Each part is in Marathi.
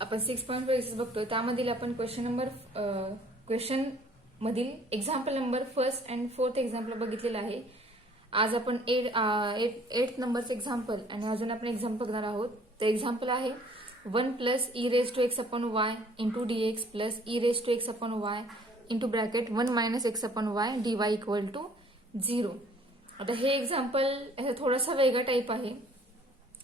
आपण 6.4 एक्सरसाइज बघतोय. त्यामधील आपण क्वेश्चन मधील example number 1st and 4th example बघितलेलं आहे. आज आपण 8th नंबरचं एक्झाम्पल आणि अजून आपण एक्झाम्पल बघणार आहोत. ते एक्झाम्पल आहे 1 + e⁻x/y × dx + e⁻x/y into bracket 1 - x/y dy = 0. आता हे एक्झाम्पल थोडासा वेगळा टाईप आहे.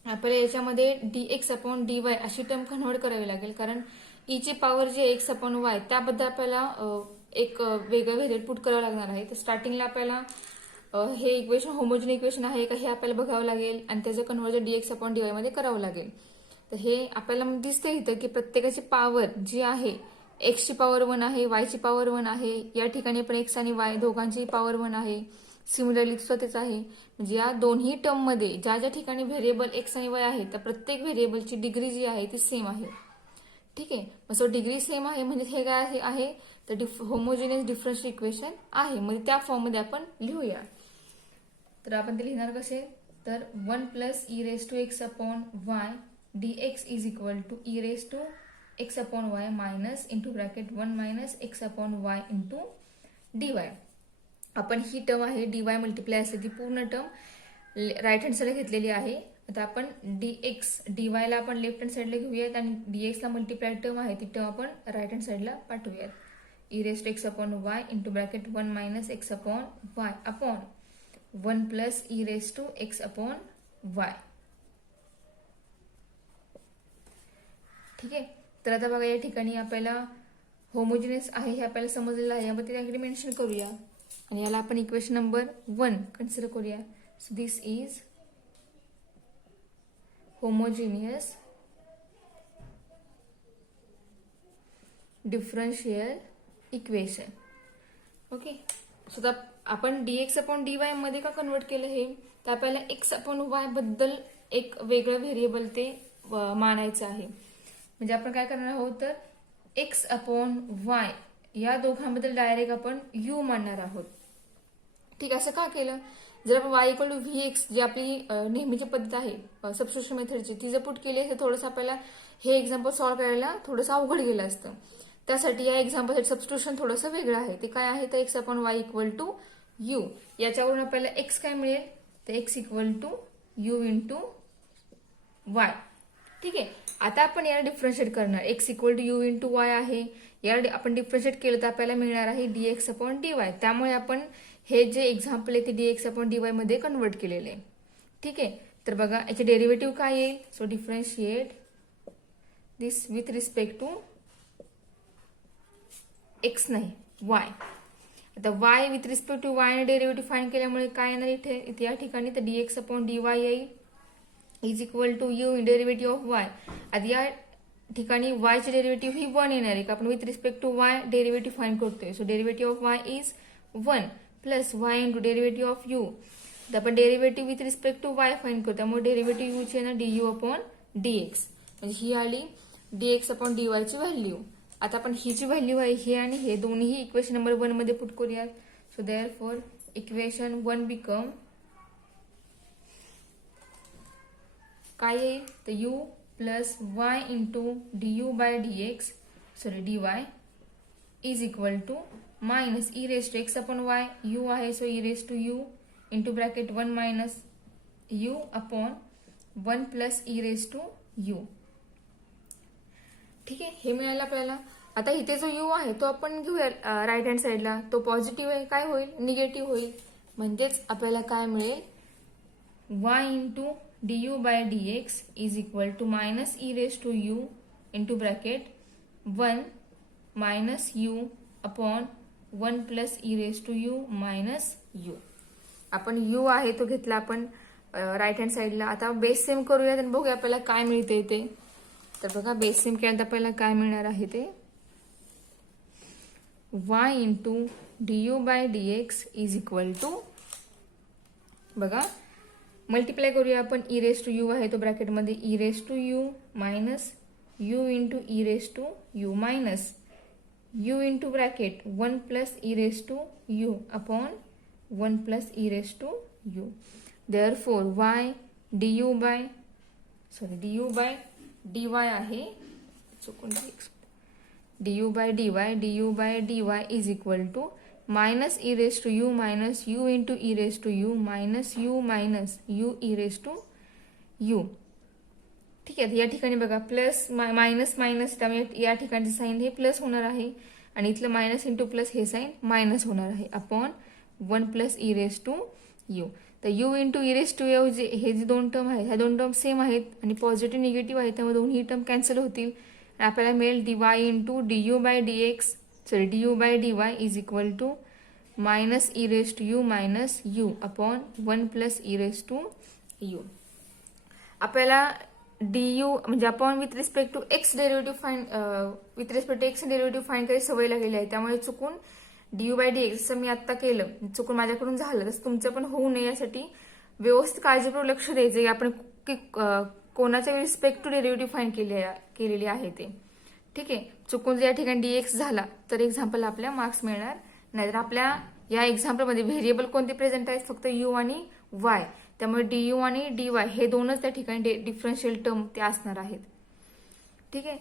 आपल्याला याच्यामध्ये dx/dy अशी टर्म कन्व्हर्ट करावी लागेल, कारण e ची पॉवर जी आहे x/y त्याबद्दल आपल्याला एक वेगळं व्हेरिएबल पुट करावं लागणार आहे. तर स्टार्टिंगला आपल्याला हे इक्वेशन होमोजिन इक्वेशन आहे का हे आपल्याला बघावं लागेल आणि त्याचं कन्व्हर्जन dx/dy मध्ये करावं लागेल. तर हे आपल्याला दिसते इथं की प्रत्येकाची पॉवर जी आहे x ची पॉवर 1 आहे, y ची पॉवर 1 आहे. या ठिकाणी पण x आणि y दोघांची पॉवर 1 आहे. सिमिलरली स्वतःच आहे. म्हणजे या दोन्ही टर्म मध्ये ज्या ज्या ठिकाणी व्हेरिएबल x आणि y आहे त्या प्रत्येक व्हेरिएबलची डिग्री जी आहे ती सेम आहे. ठीक आहे. सो डिग्री सेम आहे म्हणजे हे काय आहे तर होमोजिनियस डिफरन्शियल इक्वेशन आहे. म्हणजे त्या फॉर्म मध्ये आपण लिहूया. तर आपण ते लिहिणार कसे तर 1 + e⁻x/y dx = e⁻x/y minus into bracket 1 - x/y into dy. आपण ही टर्म आहे dy मल्टिप्लाय असते ती पूर्ण टर्म राईट हँड साईडला घेतलेली आहे. आता आपण dy ला आपण लेफ्ट हँड साईडला घेऊयात आणि dx ला मल्टिप्लाय टर्म आहे ती टर्म आपण राईट हँड साईडला पाठवूयात. e⁻x/y into bracket 1 - x/y upon 1 + e⁻x/y. ठीक आहे. तर आता बघा या ठिकाणी आपल्याला होमोजिनियस आहे हे आपल्याला समजलेलं आहे. आपण त्याकडे मेन्शन करूया आणि याला आपण इक्वेशन नंबर 1 कन्सिडर करूया. So this is homogeneous differential equation. Okay. So आपण dx/dy मध्ये का कन्वर्ट केलं हे तर आपल्याला x/y बद्दल एक वेगळं व्हेरिएबल ते मानायचं आहे. म्हणजे आपण काय करणार आहोत तर x/y या दोघांबद्दल डायरेक्ट आपण u मानणार आहोत. ठीक. असं का केलं जर आपण y = vx जी आपली नेहमीची पद्धत आहे सबस्टिट्यूशन मेथडची ती जर पुट केली तर थोडंसं आपल्याला हे एक्झाम्पल सॉल्व्ह करायला थोडंसं अवघड गेलं असतं. त्यासाठी या एक्झाम्पल सबस्टिट्यूशन थोडंसं वेगळं आहे. ते काय आहे तर x/y = u. याच्यावरून आपल्याला x काय मिळेल तर x = u × y. ठीक आहे. आता आपण याला डिफरन्शिएट करणार. x = u × y आहे. याला आपण डिफरन्शिएट केलं तर आपल्याला मिळणार आहे dx/dy. त्यामुळे आपण हे जे एक्झाम्पल आहे ते dx/dy मध्ये कन्वर्ट केलेले आहे. ठीक आहे. तर बघा याचे डेरिव्हेटिव्ह काय येईल. So differentiate this with respect to x नाही y. आता y with respect to y ने डेरिव्हेटिव्ह फाइंड केल्यामुळे काय येणार इथे या ठिकाणी तर dx/dy येईल is equal to u in derivative of y. आता या ठिकाणी y चे डेरिव्हेटिव्ह ही 1 येणार आहे का आपण with respect to y derivative find करतोय. So derivative of y is 1 plus y into derivative of u. तर आपण derivative with respect to y find करतो त्यामुळे डेरिव्हेटिव्ह u चे ना du/dx म्हणजे ही आली dx/dy ची व्हॅल्यू. आता आपण ही जी व्हॅल्यू आहे हे आणि हे दोन्ही इक्वेशन नंबर 1 मध्ये पुट करूयात. सो देअरफॉर इक्वेशन 1 बिकम काय येईल तर u plus y into du/dx dy is equal to minus e⁻x/y u आहे so e⁻u into bracket 1 - u upon 1 + e⁻u. ठीक आहे. हे मिळालं आपल्याला. आता इथे जो u आहे तो आपण घेऊया राईट हँड साईडला. तो पॉझिटिव्ह आहे काय होईल निगेटिव्ह होईल. म्हणजेच आपल्याला काय मिळेल y into du/dx is equal to minus e⁻u into bracket 1 - u upon 1 + e⁻u minus u. आपण u आहे तो घेतला आपण राईट हँड साईडला. आता बेस सेम करूया आणि बघूया आपल्याला काय मिळते ते. तर बघा बेस सेम केल्यानंतर आपल्याला काय मिळणार आहे ते y into du/dx is equal to बघा मल्टिप्लाय करूया आपण e⁻u आहे तो ब्रॅकेटमध्ये e⁻u minus u into e⁻u minus u into bracket 1 + e⁻u upon 1 + e⁻u. Therefore y du/dy आहे चुकून du by dy is equal to minus e raise to u minus u into e raise to u minus u e raise to u. ठीक आहे, या ठिकाणी बघा प्लस मायनस मायनस, त्यामुळे या ठिकाणचे साईन हे प्लस होणार आहे आणि इथलं मायनस इंटू प्लस हे साईन मायनस होणार आहे upon 1 plus e raise to u. तर u into e raise to u हे जे दोन टर्म आहेत ह्या दोन टर्म सेम आहेत आणि पॉझिटिव्ह निगेटिव्ह आहेत, त्यामुळे दोन्ही टर्म कॅन्सल होतील. आपल्याला मिळेल dy इंटू du by dx du by dy is equal to minus e raise to u minus u upon 1 plus e raise to u. आपल्याला du म्हणजे upon with respect to x derivative find करायची सवय लागलेली आहे, त्यामुळे चुकून du बाय dx जसं मी आता केलं, चुकून माझ्याकडून झालं तसं तुमचं पण होऊ नये यासाठी व्यवस्थित काळजीपूर्वक लक्ष द्यायचं. आपण कोणाच्या रिस्पेक्ट टू डेरिव्हेटिव्ह फाइंड केलेली आहे ते. ठीक आहे, चुकून जर या ठिकाणी dx झाला तर एक्झाम्पल आपल्या मार्क्स मिळणार नाही. तर आपल्या या एक्झाम्पलमध्ये व्हेरिएबल कोणते प्रेझेंट आहेत, फक्त u आणि y, त्यामुळे du आणि dy हे दोनच त्या ठिकाणी डिफरन्शियल टर्म ते असणार आहेत. ठीक आहे,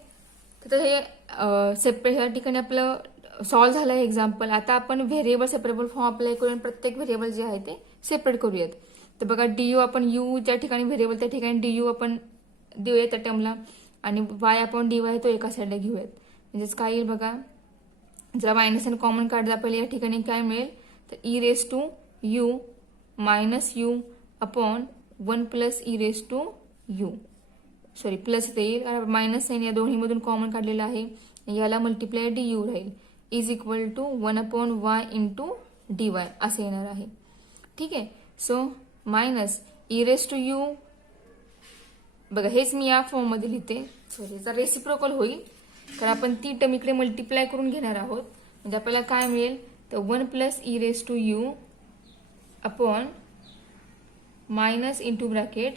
तर हे सेपरेट या ठिकाणी आपलं सॉल्व्ह झालं आहे एक्झाम्पल. आता आपण व्हेरिएबल सेपरेबल फॉर्म अप्लाय करून प्रत्येक व्हेरिएबल जे आहे ते सेपरेट करूयात. तर बघा du आपण u ज्या ठिकाणी व्हेरिएबल त्या ठिकाणी du आपण देऊया त्या टर्मला आणि y आपण dy तो एका साईडला घेऊयात. म्हणजेच काय येईल बघा, जरा मायनस आणि कॉमन काढलं आपल्याला या ठिकाणी काय मिळेल, तर e raise to u minus u upon 1 plus e raise to u, sorry plus इथे येईल, मायनस साईन या दोन्हीमधून कॉमन काढलेलं आहे, याला मल्टिप्लाय du राहील is equal to 1 upon y into dy असं येणार आहे. ठीक आहे, so minus e raise to u, बघा हेच मी या फॉर्म मध्ये लिहिते, सॉरी याचा रेसिप्रोकल होईल कारण आपण ती टर्म इकडे मल्टिप्लाय करून घेणार आहोत. म्हणजे आपल्याला काय मिळेल, तर 1 plus e raise to u upon minus into bracket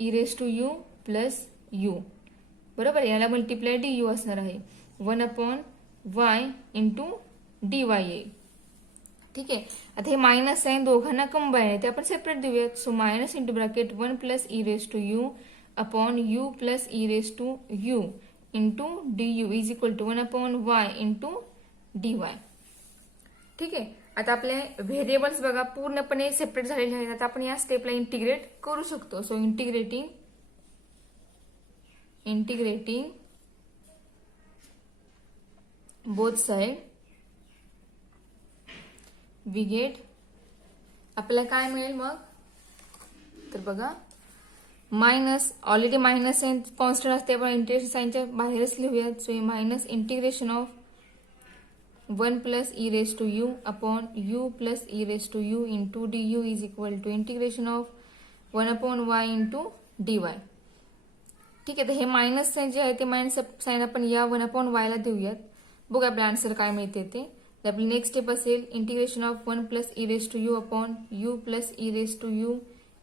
e raise to u plus u, बरोबर, याला मल्टिप्लाय du असणार आहे. 1 अपॉन वाय इंटू dy येईल. ठीक आहे, आता हे मायनस साईन दोघांना कंबाईन आहे ते आपण सेपरेट देऊयात. So minus into bracket 1 plus e raise to u upon u plus e raise to u into du is equal to 1 upon y into dy. ठीक आहे, आता आपले व्हेरिएबल्स बघा पूर्णपणे सेपरेट झालेले आहेत. आता आपण या स्टेपला इंटिग्रेट करू शकतो. So integrating both side we get, आपल्याला काय मिळेल मग, तर बघा minus, already minus sign constant असते, आपण इंटिग्रेशन साइनच्या बाहेरच लिहूयात. So minus integration of 1 plus e raise to u upon u plus e raise to u into du is equal to integration of 1 upon y into dy. ठीक आहे, तर हे मायनस साइन जे आहे ते मायनस साइन आपण या 1 अपॉन वायला देऊयात. बघा आपला आन्सर काय मिळते ते. आपली नेक्स्ट स्टेप असेल integration of 1 plus e raise to u upon u plus e raise to u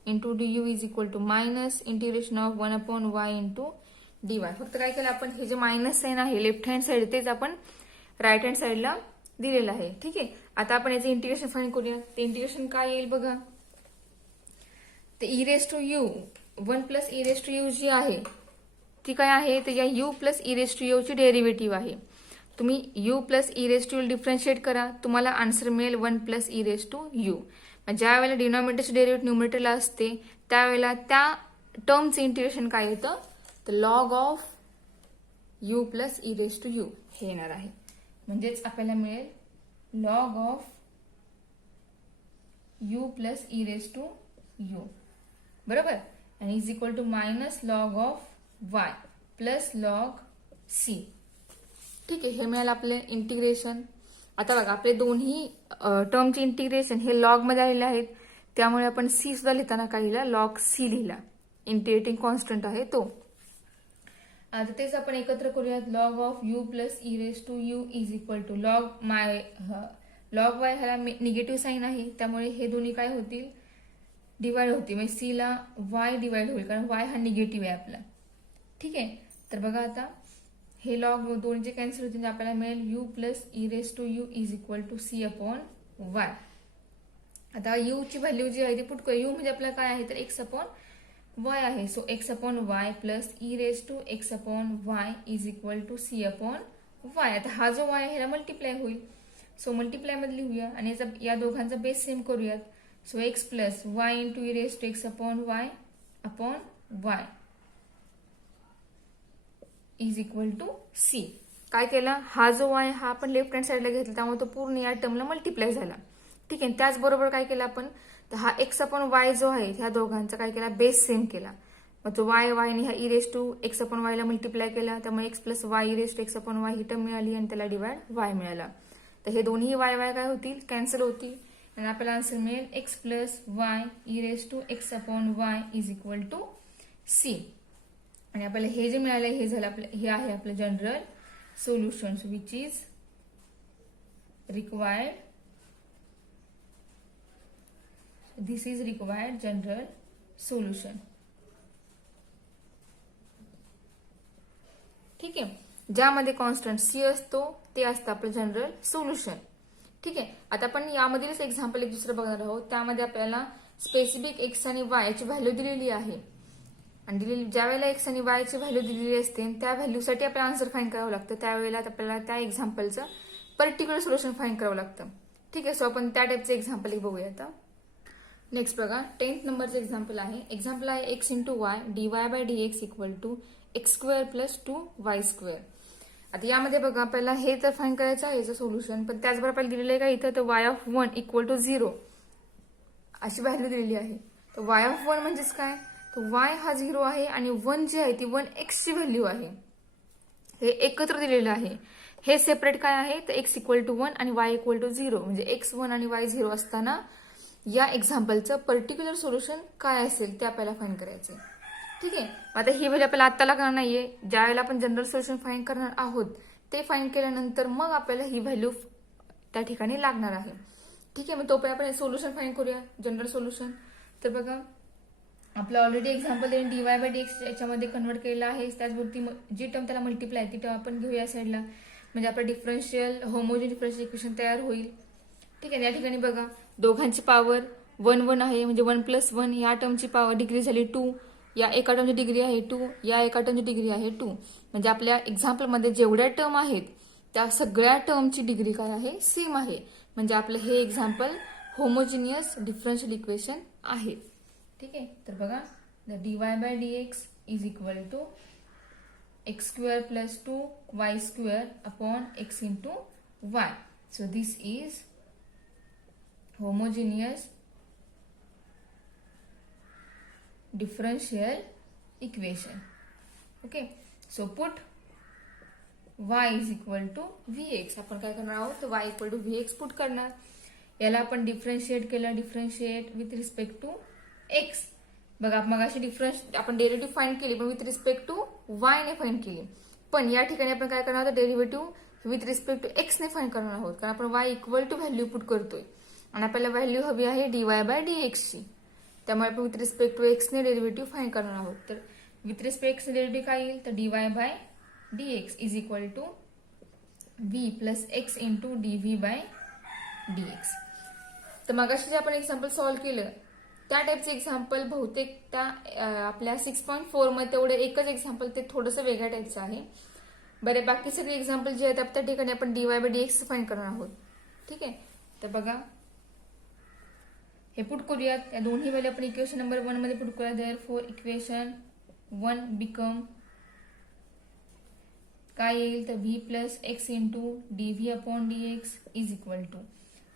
into du is equal to minus integration of 1 upon y into dy. फक्त काय केलं आपण, हे जे मायनस साइन आहे लेफ्ट हँड साइड तेच आपण राईट हँड साइडला दिलेलं आहे. ठीक आहे, आता आपण याचं इंटिग्रेशन फाइंड करूया. ते इंटिग्रेशन काय येईल बघा, ते e raise to u 1 plus e raise to u जी आहे ती काय आहे, तर या u plus e raise to u ची डेरिव्हेटिव्ह आहे. तुम्ही u plus e raise to u differentiate करा, तुम्हाला आन्सर मिळेल 1 plus e raise to u. ज्या वेळेला डिनॉमिनेटरची डेरिव्हेटिव्ह न्यूमरेटरला असते त्यावेळेला त्या टर्मचं इंटिग्रेशन काय येतं, तर log of u plus e raise to u हे येणार आहे. म्हणजेच आपल्याला मिळेल log of u plus e raise to u, बरोबर, आणि is equal to minus log of y plus log c. ठीक आहे, हे मिळालं आपले इंटिग्रेशन. आता बघा आपले दोन्ही टर्मचे इंटिग्रेशन हे लॉग मध्ये आलेले आहेत, त्यामुळे आपण सी सुद्धा लिहिताना काय लिहिला, लॉग सी लिहिला, इंटिग्रेटिंग कॉन्स्टंट आहे तो. आता तेच आपण एकत्र करूयात. Log of u plus e raise to u is equal to log y, ह्याला निगेटिव्ह साईन आहे त्यामुळे हे दोन्ही काय होतील, डिवाइड होतील. म्हणजे सी ला वाय डिवाइड होईल कारण वाय हा निगेटिव्ह आहे आपला. ठीक आहे, तर बघा आता हे लॉग दोनचे कॅन्सल होतील, आपल्याला मिळेल u plus e raise to u is equal to c upon y. आता यू ची व्हॅल्यू जी आहे ती पुट करू. यू म्हणजे आपल्याला काय आहे तर एक्स अपॉन वाय आहे. So x upon y plus e raise to x upon y is equal to c upon y. आता हा जो वाय आहे ह्याला मल्टिप्लाय होईल. सो मल्टिप्लाय मध्ये लिहूया आणि या दोघांचा बेस सेम करूयात. So x plus y into e raise to x upon y is equal to c. काय केला, हा जो वाय हा आपण लेफ्ट हँड साईडला घेतला त्यामुळे तो पूर्ण या टर्मला मल्टिप्लाय झाला. ठीक आहे. त्याचबरोबर काय केलं आपण, तर हा एक्स अपॉन वाय जो आहे ह्या दोघांचा काय केला, बेस सेम केला. मग तो वाय आणि ह्या e raise to x upon वायला मल्टिप्लाय केला, त्यामुळे x plus y e raise to x upon y ही टर्म मिळाली आणि त्याला डिवाइड वाय मिळाला. तर हे दोन्ही वाय वाय काय होतील, कॅन्सल होतील आणि आपल्याला आन्सर मिळेल x plus y e raise to x upon y is equal to c. आणि आपल्याला हे जे मिळालं हे झालं आपलं, हे आहे आपलं general solution which is required. This is required general solution. ठीक आहे. ज्यामध्ये कॉन्स्टंट सी असतो ते असतं आपलं जनरल सोल्युशन. ठीक आहे. आता आपण यामधीलच एक्झाम्पल एक दुसरं बघणार आहोत. त्यामध्ये आपल्याला स्पेसिफिक एक्स आणि वाय याची व्हॅल्यू दिलेली आहे आणि ज्या वेळेला एक्स आणि वाय ची व्हॅल्यू दिलेली असते त्या व्हॅल्यूसाठी आपल्याला आन्सर फाइंड करावं लागतं. त्यावेळेला आपल्याला त्या एक्झाम्पलचं पर्टिक्युलर सोल्युशन फाइंड करावं लागतं. ठीक आहे. सो आपण त्या टाईपचं एक्झाम्पल एक बघूया आता. नेक्स्ट बघा 10th नंबरचं एक्झाम्पल आहे. एक्झाम्पल आहे x into y dy by dx equal to x square plus 2y square. आता यामध्ये बघा आपल्याला हे तर फाइंड करायचं आहे याचं सोल्युशन, पण त्याचबरोबर आपल्याला दिलेलं आहे का इथं, तर y ऑफ 1 इक्वल टू 0 अशी व्हॅल्यू दिलेली आहे. तर y ऑफ 1 म्हणजेच काय, तर y हा 0 आहे आणि 1 जी आहे ती 1x ची व्हॅल्यू आहे. हे एकत्र दिलेलं आहे. हे सेपरेट काय आहे, तर x इक्वल टू 1 आणि y इक्वल टू 0 म्हणजे x 1 आणि y 0 असताना या एक्झाम्पलचं पर्टिक्युलर सोल्युशन काय असेल ते आपल्याला फाइंड करायचंय. ठीक आहे. आता ही व्हॅल्यू आपल्याला आत्ता लागणार नाहीये. ज्या वेळेला आपण जनरल सोल्युशन फाइंड करणार आहोत ते फाइंड केल्यानंतर मग आपल्याला ही व्हॅल्यू त्या ठिकाणी लागणार आहे. ठीक आहे. मग तोपर्यंत आपण सोल्युशन फाइंड करूया जनरल सोल्युशन. तर बघा आपलं already example dy by dx याच्यामध्ये कन्वर्ट केलेलं आहे. त्याचबरोबर जी टर्म त्याला मल्टिप्लाय ती टर्म आपण घेऊया साईडला, म्हणजे आपलं डिफरन्शियल होमोजिन डिफरन्शियल इक्वेशन तयार होईल. ठीक आहे. या ठिकाणी बघा दोघांची पॉवर 1 1 आहे म्हणजे 1 प्लस 1. या टर्मची पॉवर डिग्री झाली 2, या एका टर्मची डिग्री आहे 2, या एका टर्मची डिग्री आहे 2. म्हणजे आपल्या एक्झाम्पलमध्ये जेवढ्या टर्म आहेत त्या सगळ्या टर्मची डिग्री काय आहे, सेम आहे. म्हणजे आपलं हे एक्झाम्पल होमोजिनियस डिफरन्शियल इक्वेशन आहे. ठीक आहे. तर बघा dy by dx is equal to x square plus 2y square upon x into y. So this is homogeneous differential equation. Okay, so put y is equal to vx. आपण काय करणार आहोत, तर y equal to vx put करणार. याला आपण डिफरन्शिएट केलं, differentiate with respect to x. बघा मग अशी आपण डेरिव्हेटिव्ह फाइंड केली पण विथ रिस्पेक्ट टू y ने फाइंड केली. पण या ठिकाणी आपण काय करणार आहोत, derivative with respect to x ने फाइंड करणार आहोत, कारण आपण y equal to value put करतोय आणि आपल्याला व्हॅल्यू हवी आहे dy बाय dx ची. त्यामुळे आपण विथ रिस्पेक्ट टू x ने डेरिव्हेटिव्ह फाइंड करणार आहोत. तर विथ रिस्पेक्ट टू डेरिव्हेटिव्ह काय येईल, तर dy by dx is equal to v plus x into dv by dx. तर मगाशी जे आपण एक्झाम्पल सॉल्व्ह केलं त्या टाईपचे एक्झाम्पल बहुतेक त्या आपल्या 6.4 मध्ये तेवढे एकच एक्झाम्पल ते थोडंसं वेगळ्या टाईपचं आहे. बरे बाकी सगळे एक्झाम्पल जे आहेत त्या ठिकाणी आपण dy बाय dx फाइंड करणार आहोत. ठीक आहे. तर बघा हे पुट करूयात. या दोन्ही व्हॅल्यू आपण इक्वेशन नंबर 1 मध्ये पुट करूया. देअरफॉर इक्वेशन 1 बिकम काय येईल, तर v plus x into dv upon dx is equal to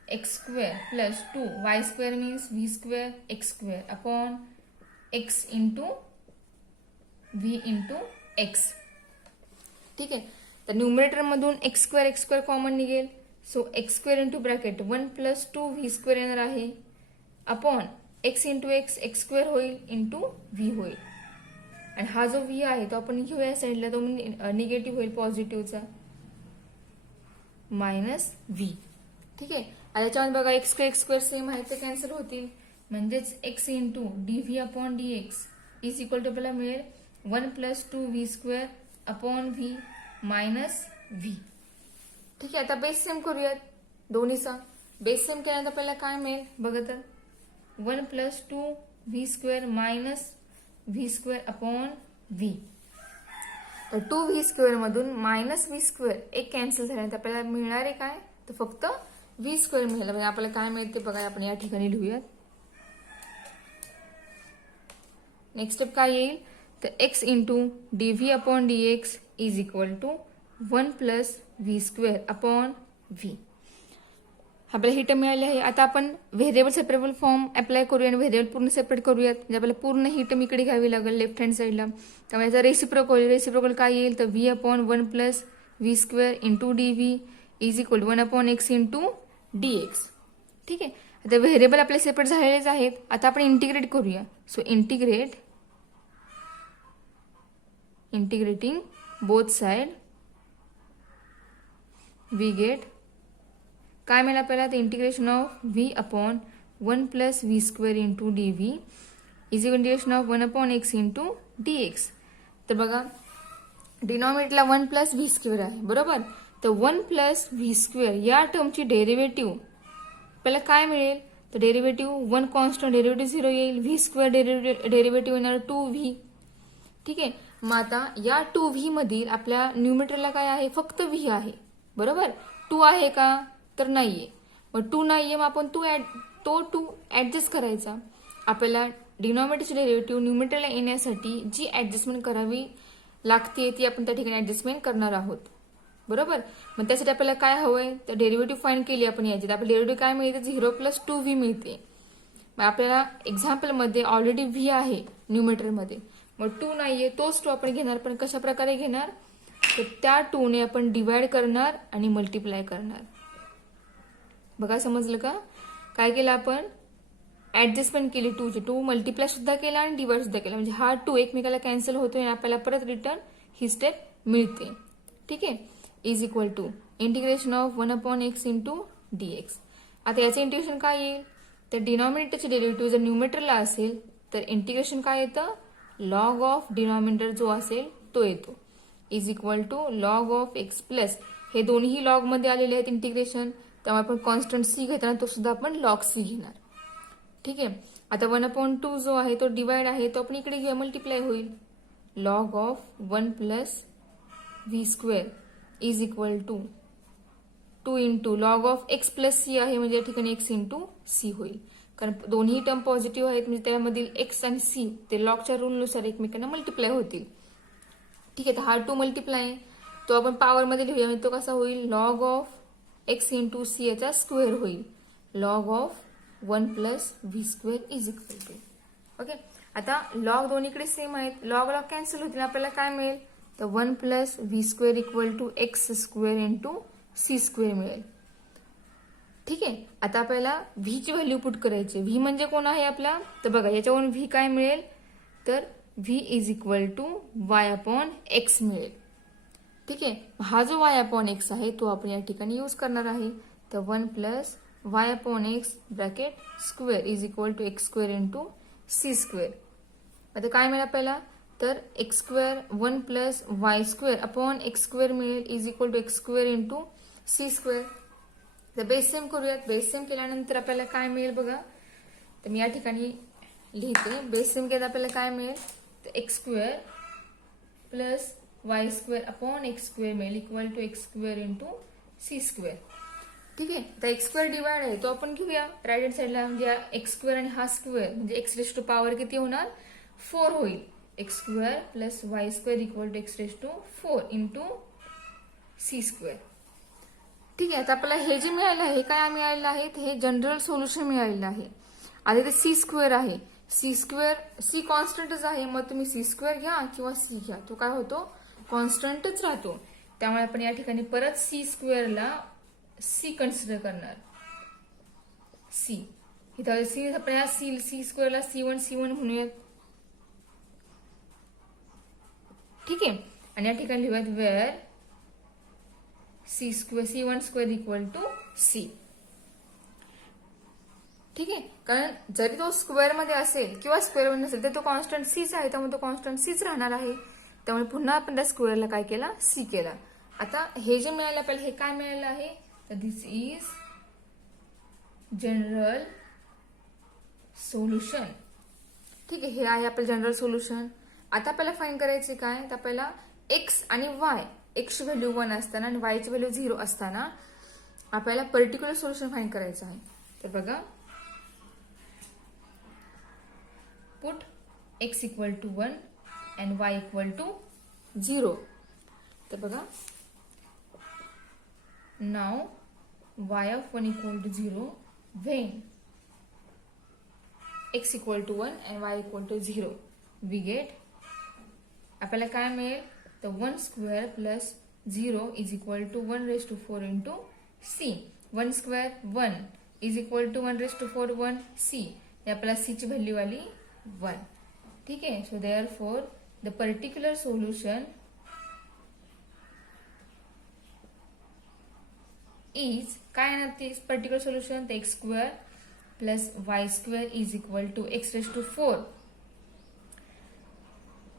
x square plus 2y square means v square x square upon x into v into x. ठीक आहे. तर न्यूमरेटर मधून एक्स स्क्वेअर कॉमन निघेल. So x square into bracket 1 plus 2v square येणार आहे upon x into x x square होईल इंटू व्ही होईल. आणि हा जो व्ही आहे तो आपण घेऊया साईडला, तो निगेटिव्ह होईल पॉझिटिव्हचा मायनस व्ही. ठीक आहे. आता याच्यामध्ये बघा एक्स स्क्वेअर सेम आहे ते कॅन्सल होतील, म्हणजेच x into dv upon dx is equal to आपल्याला मिळेल 1 plus 2v square upon v minus v. ठीक आहे. आता बेस सेम करूयात दोन्हीचा. बेस सेम केल्यानंतर आपल्याला काय मिळेल बघा, तर 1 plus 2v square minus V square upon V. तर 2v² मधून -v² एक कॅन्सल झाल्यानंतर आपल्याला मिळणार आहे काय, तर फक्त v² मिळालं. म्हणजे आपल्याला काय मिळते बघा, आपण या ठिकाणी लिहूयात. नेक्स्ट स्टेप काय येईल, तर x into dv upon dx is equal to 1 plus v² upon v. आपल्याला ही टर्म मिळाली आहे. आता आपण व्हेरिएबल सेपरेबल फॉर्म अप्लाय करूया आणि व्हेरिएबल पूर्ण सेपरेट करूयात. म्हणजे आपल्याला पूर्ण ही टर्म इकडे घ्यावी लागेल लेफ्ट हँड साईडला. त्यामुळे याचा रेसिप्रोकल काय येईल, तर v upon 1 plus v² into dv is equal 1 upon x into dx. ठीक आहे. आता व्हेरिएबल आपले सेपरेट झालेलेच आहेत. आता आपण इंटिग्रेट करूया. So integrating both side we get काय मिळेल आपल्याला, तर integration of v upon 1 plus v² into dv is integration of 1 upon x into dx. तर बघा डिनॉमिनेटरला 1 प्लस v² आहे बरोबर. तर 1 प्लस v² या टर्मची डेरिव्हेटिव्ह आपल्याला काय मिळेल, तर डेरिव्हेटिव्ह 1 कॉन्स्टंट डेरिव्हेटिव्ह 0 येईल, v² डेरिव्हेटिव्ह येणार 2v. ठीक आहे. मग आता या 2v मधील आपल्या न्यूमरेटरला काय आहे, फक्त v आहे बरोबर. 2 आहे का, तर नाहीये. मग 2 नाहीये, मग आपण तो 2 ऍडजस्ट करायचा. आपल्याला डिनॉमिनेटरची डेरिव्हेटिव्ह न्यूमरेटरला येण्यासाठी जी ऍडजस्टमेंट करावी लागते ती आपण त्या ठिकाणी ऍडजस्टमेंट करणार आहोत बरोबर. मग त्यासाठी आपल्याला काय हवंय, तर डेरिव्हेटिव्ह फाइंड केली आपण याची. आपल्याला डेरिव्हेटिव्ह काय मिळते, 0 प्लस 2v मिळते. मग आपल्याला एक्झाम्पल मध्ये ऑलरेडी v आहे न्यूमरेटरमध्ये, मग 2 नाहीये, तोच 2 आपण घेणार. पण कशा प्रकारे घेणार, तर त्या 2 ने आपण डिवाइड करणार आणि मल्टिप्लाय करणार. बघा समजलं का, काय केलं आपण, ऍडजस्टमेंट केली 2 ची. 2 मल्टिप्लाय सुद्धा केला आणि डिवाइड सुद्धा केला. म्हणजे हा 2 एकमेकाला कॅन्सल होतोय आणि आपल्याला परत रिटर्न ही स्टेप मिळते. ठीक आहे. Is equal to integration of 1 upon x into dx. आता याचं इंटिग्रेशन काय येईल, तर डिनॉमिनेटरचे डेरिव्हेटिव्ह जर न्यूमरेटरला असेल तर इंटिग्रेशन काय येतं, लॉग ऑफ डिनॉमिनेटर जो असेल तो येतो. Is equal to log of x plus, हे दोन्ही लॉग मध्ये आलेले आहेत इंटिग्रेशन, त्यामुळे आपण कॉन्स्टंट c घेताना तो सुद्धा आपण लॉग c घेणार. ठीक आहे. आता 1/2 जो आहे तो डिवाइड आहे तो आपण इकडे घेऊया, मल्टिप्लाय होईल. Log of 1 plus v² is equal to 2 into log of x plus c आहे, म्हणजे या ठिकाणी x इंटू c होईल. कारण दोन्ही टर्म पॉझिटिव्ह आहेत, म्हणजे त्यामधील x आणि c ते लॉगच्या रूलनुसार एकमेकांना मल्टिप्लाय होतील. ठीक आहे. तर हा 2 मल्टिप्लाय तो आपण पॉवर मध्ये लिहूया, म्हणजे तो कसा होईल, log of x into c याचा स्क्वेअर होईल. Log of 1 plus v² is equal to. Okay. आता लॉग दोन्हीकडे सेम आहेत, लॉग कॅन्सल होतील. आपल्याला काय मिळेल, तर 1 plus v² equal to x² into c² मिळेल. ठीक आहे. आता आपल्याला v ची व्हॅल्यू पुट करायची. v म्हणजे कोण आहे आपला, तर बघा याच्यावरून v काय मिळेल, तर v is equal to y upon x मिळेल. ठीक आहे. हा जो y अपॉन x आहे तो आपण या ठिकाणी यूज करणार आहे. तर 1 plus y upon x bracket square is equal to x² into c². आता काय मिळेल आपल्याला, तर x² 1 plus y² upon x² मिळेल is equal to x² into c². तर बेस सेम करूयात. बेस सेम केल्यानंतर आपल्याला काय मिळेल बघा, तर मी या ठिकाणी लिहिते. बेस सेम केलं आपल्याला काय मिळेल, तर x² plus y² upon x² मिळेल equal to x² into c². ठीक आहे. तर x² डिवाइड आहे तो आपण घेऊया राईट हँड साईडला, म्हणजे x² आणि हा स्क्वेअर म्हणजे x रेस टू पॉवर किती होणार, 4 होईल. x² plus y² equal to x raise to 4 into c². ठीक आहे. आता आपल्याला हे जे मिळालं आहे, काय मिळालेलं आहे, हे जनरल सोल्युशन मिळालेलं आहे. आता ते c² आहे, c कॉन्स्टंटच आहे, मग तुम्ही c² घ्या किंवा c घ्या, तो काय होतो, कॉन्स्टंटच राहतो. त्यामुळे आपण या ठिकाणी परत c² ला c कन्सिडर करणार. c इथं c आपण या c² ला c1 म्हणूयात. ठीक आहे. आणि या ठिकाणी लिहूयात wear c1² equal to c. ठीक आहे. कारण जरी तो स्क्वेअर मध्ये असेल किंवा स्क्वेअर मध्ये नसेल तर तो कॉन्स्टंट cच आहे, त्यामुळे तो कॉन्स्टंट cच राहणार आहे. त्यामुळे पुन्हा आपण त्या स्क्वेअरला काय केला, c केला. आता हे जे मिळालं आपल्याला, हे काय मिळालं आहे, तर दिस इज जनरल सोल्युशन. ठीक आहे, हे आहे आपलं जनरल सोल्युशन. आता आपल्याला फाइंड करायचे काय, तर आपल्याला एक्स आणि वाय, एक्सची व्हॅल्यू 1 असताना आणि वायची व्हॅल्यू 0 असताना आपल्याला पर्टिक्युलर सोल्युशन फाइंड करायचं आहे. तर बघा, put x equal to 1 and y equal to 0. तर बघा, नाव y of 1 equal to 0 when x equal to 1 and y equal to 0, we get, आपल्याला काय मिळेल, तर 1 square plus 0 is equal to 1 raised to 4 into c. 1 square 1 is equal to 1 raised to 4 1 c. हे आपल्याला c ची व्हॅल्यू आली 1. ठीक आहे. So therefore the particular solution is, काय आहे ना ते पर्टिक्युलर सोल्युशन, तर x square plus y square is equal to x raise to 4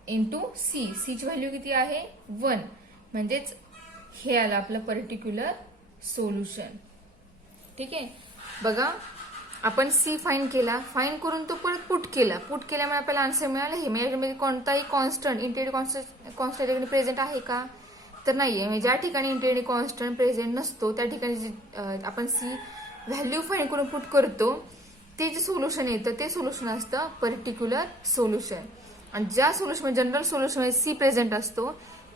into c. C ची व्हॅल्यू किती आहे 1. म्हणजेच हे आलं आपलं पर्टिक्युलर सोल्युशन. ठीक आहे. बघा, आपण सी फाइंड केला, फाइंड करून तो परत पुट केल्यामुळे आपल्याला आन्सर मिळाला. हे म्हणजे कोणताही कॉन्स्टंट, इंटिग्रेटेड कॉन्स्टंट प्रेझेंट आहे का, तर नाहीये. म्हणजे ज्या ठिकाणी इंटिग्रेटेड कॉन्स्टंट प्रेझेंट नसतो त्या ठिकाणी आपण सी व्हॅल्यू फाइंड करून पुट करतो, ते जे सोल्युशन येतं ते सोल्युशन असतं पर्टिक्युलर सोल्युशन. आणि ज्या सोल्युशन जनरल सोल्युशन मध्ये सी प्रेझेंट असतो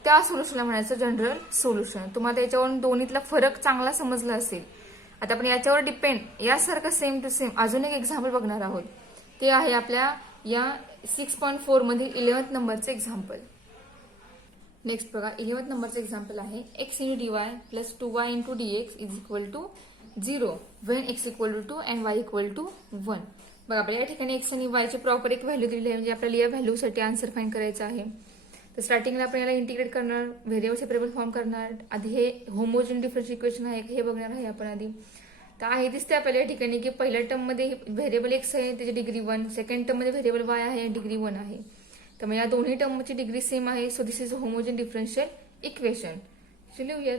त्या सोल्युशनला म्हणायचं जनरल सोल्युशन. तुम्हाला याच्यावरून दोन्हीतला फरक चांगला समजला असेल. आता आपण याच्यावर डिपेंड यासारखं सेम टू सेम अजून एक एक्झाम्पल बघणार आहोत. ते आहे आपल्या या 6.4 मधील 11th नंबरचे एक्झाम्पल. नेक्स्ट बघा, 11th नंबरचं एक्झाम्पल आहे x into dy plus 2y into dx is equal to 0 when x equal to 2 and y equal to 1. बघा, आपल्या या ठिकाणी एक्स आणि वायची प्रॉपर एक व्हॅल्यू दिलेली आहे. म्हणजे आपल्याला या व्हॅल्यूसाठी आन्सर फाइंड करायचा आहे. तर स्टार्टिंगला आपण याला इंटिग्रेट करणार, व्हेरिएबल सेपरेबल फॉर्म करणार. आधी हे होमोजिन डिफरन्शियल इक्वेशन आहे हे बघणार आहे आपण आधी. तर आहे दिसते आपल्याला या ठिकाणी की पहिल्या टर्म मध्ये व्हेरिएबल एक्स आहे त्याची डिग्री 1, सेकंड टर्म मध्ये व्हेरिएबल वाय आहे डिग्री 1 आहे. तर मग या दोन्ही टर्मची डिग्री सेम आहे. So this is homogeneous differential equation. लिहूयात,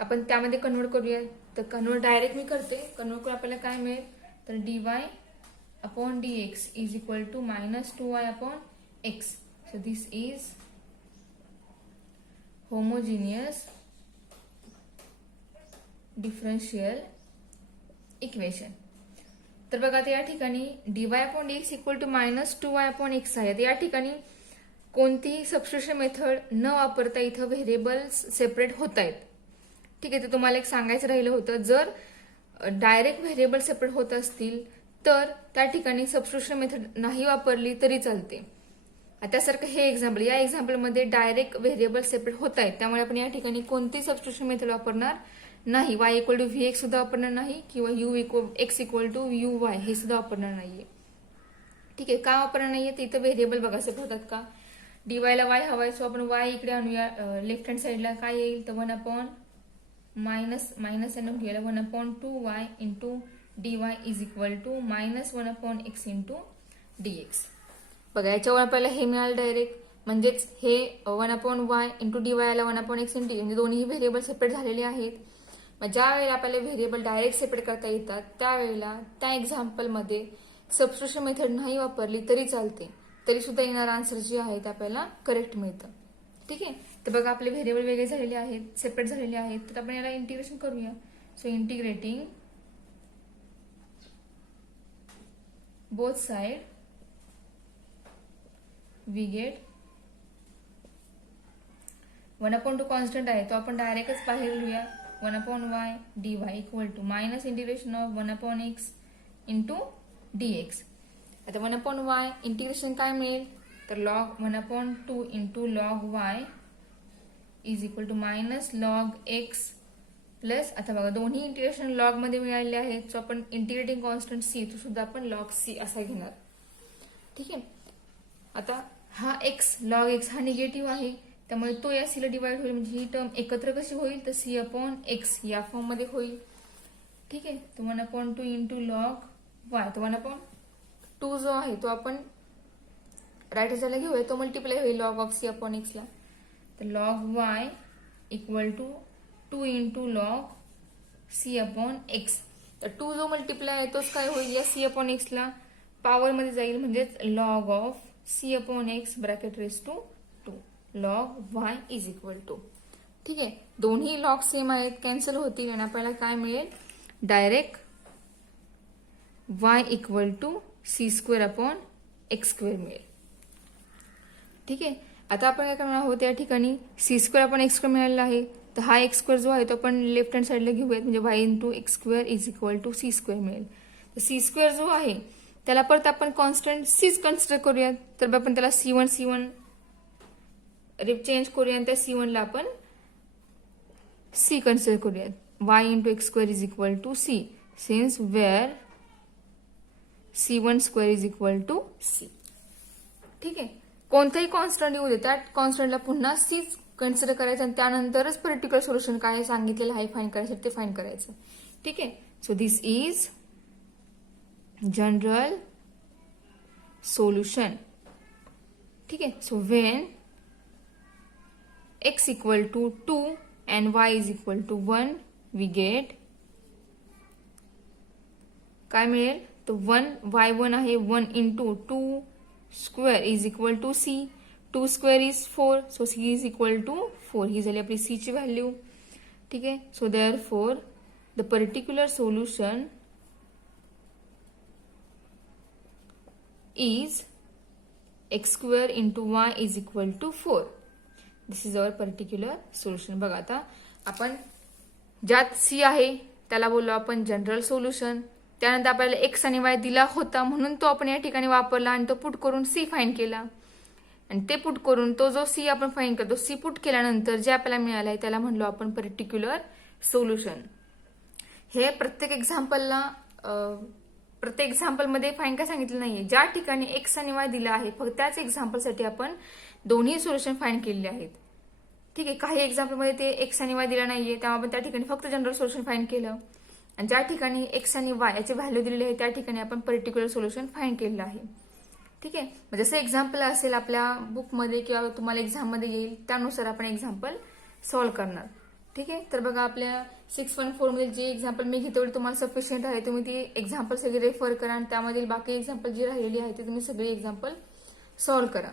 आपण त्यामध्ये कन्वर्ट करूयात. तर कन्वर्ट डायरेक्ट मी करते. कन्वर्ट करून आपल्याला काय मिळेल, तर dy upon dx is equal to minus 2y upon x. So this is homogeneous differential equation. तर बघा, आता या ठिकाणी dy upon dx equal to minus 2y upon x आहे. तर या ठिकाणी कोणतीही सबस्टिट्यूशन मेथड न वापरता इथं व्हेरिएबल्स सेपरेट होत आहेत. ठीक आहे. तर तुम्हाला एक सांगायचं राहिलं होतं, जर डायरेक्ट व्हेरिएबल सेपरेट होत असतील तर त्या ठिकाणी सबस्टिट्यूशन मेथड नाही वापरली तरी चालते. त्यासारखं हे एक्झाम्पल, या एक्झाम्पलमध्ये डायरेक्ट व्हेरिएबल सेपरेट होत आहेत त्यामुळे आपण या ठिकाणी कोणती सबस्टिट्यूशन मेथड वापरणार नाही. y इक्वल टू vx सुद्धा वापरणार नाही किंवा x इक्वल टू uy हे सुद्धा वापरणार नाहीये. ठीक आहे. का वापरणार नाहीये, तर इथं व्हेरिएबल बघा सेपरेट होतात का. dy ला y हवाय, सो आपण y इकडे आणूया. लेफ्ट हँड साईडला काय येईल, तर 1 अपॉन मायनस आणून घ्यायला 1 upon 2y into dy is equal to minus 1 upon x into dx. बघा, याच्यावर आपल्याला हे मिळालं डायरेक्ट. म्हणजेच हे 1 अपॉन y इंटू dy आला 1 अपॉन x इंटू म्हणजे दोन्ही व्हेरिएबल सेपरेट झालेले आहेत. मग ज्या वेळेला आपल्याला व्हेरिएबल डायरेक्ट सेपरेट करता येतात त्यावेळेला त्या एक्झाम्पलमध्ये सबस्टिट्यूशन मेथड नाही वापरली तरी चालते, तरी सुद्धा येणारा आन्सर जे आहे ते आपल्याला करेक्ट मिळतं. ठीक आहे. तर बघा, आपले व्हेरिएबल वेगळे झालेले आहेत, सेपरेट झालेले आहेत. तर आपण याला इंटिग्रेशन करूया. So integrating both side we get 1 upon 2 constant आहे तो आपण डायरेक्टच बाहेर लिहूया. 1 upon y dy equal to minus integration of 1 upon x into dx. आता 1 अपॉन y इंटिग्रेशन काय मिळेल, तर log 1 upon 2 into log y is equal to minus log x plus, आता बघा दोन्ही इंटिग्रेशन लॉग मध्ये मिळालेले आहेत, सो आपण इंटिग्रेटिंग कॉन्स्टंट c तो सुद्धा आपण लॉग c असा घेणार. ठीक आहे. आता हा x लॉग x हा निगेटिव्ह आहे त्यामुळे तो या c ला डिवाइड होईल. म्हणजे ही टर्म एकत्र कशी होईल, तर c अपॉन x या फॉर्म मध्ये होईल. ठीक आहे. तो 1 अपॉन 2 इंटू लॉग y, तो 1 अपॉन 2 जो आहे तो आपण राईट हँडला घेऊया, तो मल्टिप्लाय होईल log of c upon x ला. तर log y equal to 2 into log c upon x. तर 2 जो मल्टिप्लाय आहे तोच काय होईल या c अपॉन x ला पॉवरमध्ये जाईल, म्हणजेच log of c upon x bracket raise to 2 log y is equal to. ठीक आहे, दोन्ही लॉग सेम आहेत, कॅन्सल होतील आणि आपल्याला काय मिळेल, direct y equal to c square upon x square मिळेल. ठीक आहे, आता आपण काय करणार आहोत, या ठिकाणी c square upon x square मिळालेला आहे, तर हा एक्स स्क्वेअर जो आहे तो आपण लेफ्ट हँड साईडला घेऊयात, म्हणजे y into x square is equal to c square मिळेल. तर सी स्क्वेअर जो आहे त्याला परत आपण कॉन्स्टंट सीच कन्सिडर करूयात, तर आपण त्याला C1 चेंज करूया आणि त्या C1 ला आपण सी कन्सिडर करूयात. Y into x square is equal to c, since where C1 square is equal to c. ठीक आहे, कोणताही कॉन्स्टंट येऊ दे, त्या कॉन्स्टंटला पुन्हा सीच कन्सिडर करायचं आणि त्यानंतरच पर्टिक्युलर सोल्युशन काय सांगितलेलं आहे फाइंड करायचं ते फाइंड करायचं. ठीक आहे, so this is general solution. ठीक आहे, so when x equal to 2 and y is equal to 1 we get काय मिळेल, तर 1 आहे, 1 into 2 square is equal to c, 2 square is 4, so c is equal to 4. ही झाली आपली सी ची व्हॅल्यू. ठीक आहे, so therefore the particular solution is x square into y is equal to 4. This is our particular solution. बघा आता आपण ज्यात c आहे त्याला बोललो आपण जनरल सोल्युशन. त्यानंतर आपल्याला x आणि y दिला होता म्हणून तो आपण या ठिकाणी वापरला आणि तो पुट करून c फाइंड केला. आणि ते पुट करून तो जो c आपण फाइंड करतो, c पुट केल्यानंतर जे आपल्याला मिळालं आहे त्याला म्हणलो आपण पर्टिक्युलर सोल्युशन. हे प्रत्येक एक्झाम्पलमध्ये फाइंड काय सांगितलं नाहीये. ज्या ठिकाणी एक्स आणि वाय दिला आहे फक्त त्याच एक्झाम्पलसाठी आपण दोन्ही सोल्युशन फाइंड केलेले आहेत. ठीक आहे, काही एक्झाम्पलमध्ये ते एक्स आणि वाय दिला नाहीये, त्यामुळे आपण त्या ठिकाणी फक्त जनरल सोल्युशन फाइंड केलं. आणि ज्या ठिकाणी एक्स आणि वाय याची व्हॅल्यू दिलेली आहे त्या ठिकाणी आपण पर्टिक्युलर सोल्युशन फाइंड केलेलं आहे. ठीक आहे, जसं एक्झाम्पल असेल आपल्या बुकमध्ये किंवा तुम्हाला एक्झाममध्ये येईल त्यानुसार आपण एक्झाम्पल सॉल्व्ह करणार. ठीक आहे, तर बघा आपल्या 614 मधील जे एक्झाम्पल मी घेते तेवढे तुम्हाला सफिशियंट आहे. तुम्ही ती एक्झाम्पल सगळे रेफर करा आणि त्यामधील बाकी एक्झाम्पल जी राहिलेली आहे ते तुम्ही सगळे एक्झाम्पल सॉल्व्ह करा.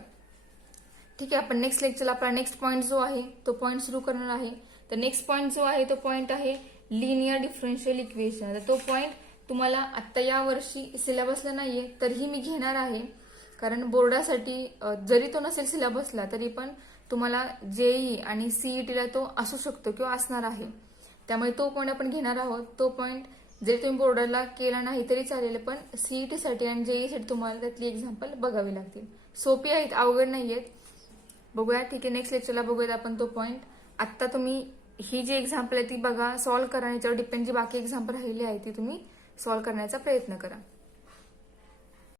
ठीक आहे, आपण नेक्स्ट लेक्चरला आपला नेक्स्ट पॉईंट जो आहे तो पॉईंट सुरू करणार आहे. तर नेक्स्ट पॉईंट जो आहे तो पॉईंट आहे लिनियर डिफरन्शियल इक्वेशन. तर तो पॉईंट तुम्हाला आता या वर्षी सिलेबसला नाहीये तरीही मी घेणार आहे, कारण बोर्डासाठी जरी तो नसेल सिलेबसला तरी पण तुम्हाला जेई आणि सीईटीला तो असू शकतो किंवा असणार आहे. त्यामुळे तो पॉईंट आपण घेणार आहोत. तो पॉईंट जरी तुम्ही बोर्डाला केला नाही तरी चालेल, पण सीईटी साठी आणि जेई साठी तुम्हाला त्यातली एक्झाम्पल बघावी लागतील. सोपी आहेत, अवघड नाहीयेत. बघूया. ठीक आहे, नेक्स्ट लेक्चरला बघूयात आपण तो पॉईंट. आता तुम्ही ही जी एक्झाम्पल आहे ती बघा, सॉल्व्ह करा आणि याच्यावर डिपेंड जी बाकी एक्झाम्पल राहिली आहे ती तुम्ही सॉल्व्ह करण्याचा प्रयत्न करा.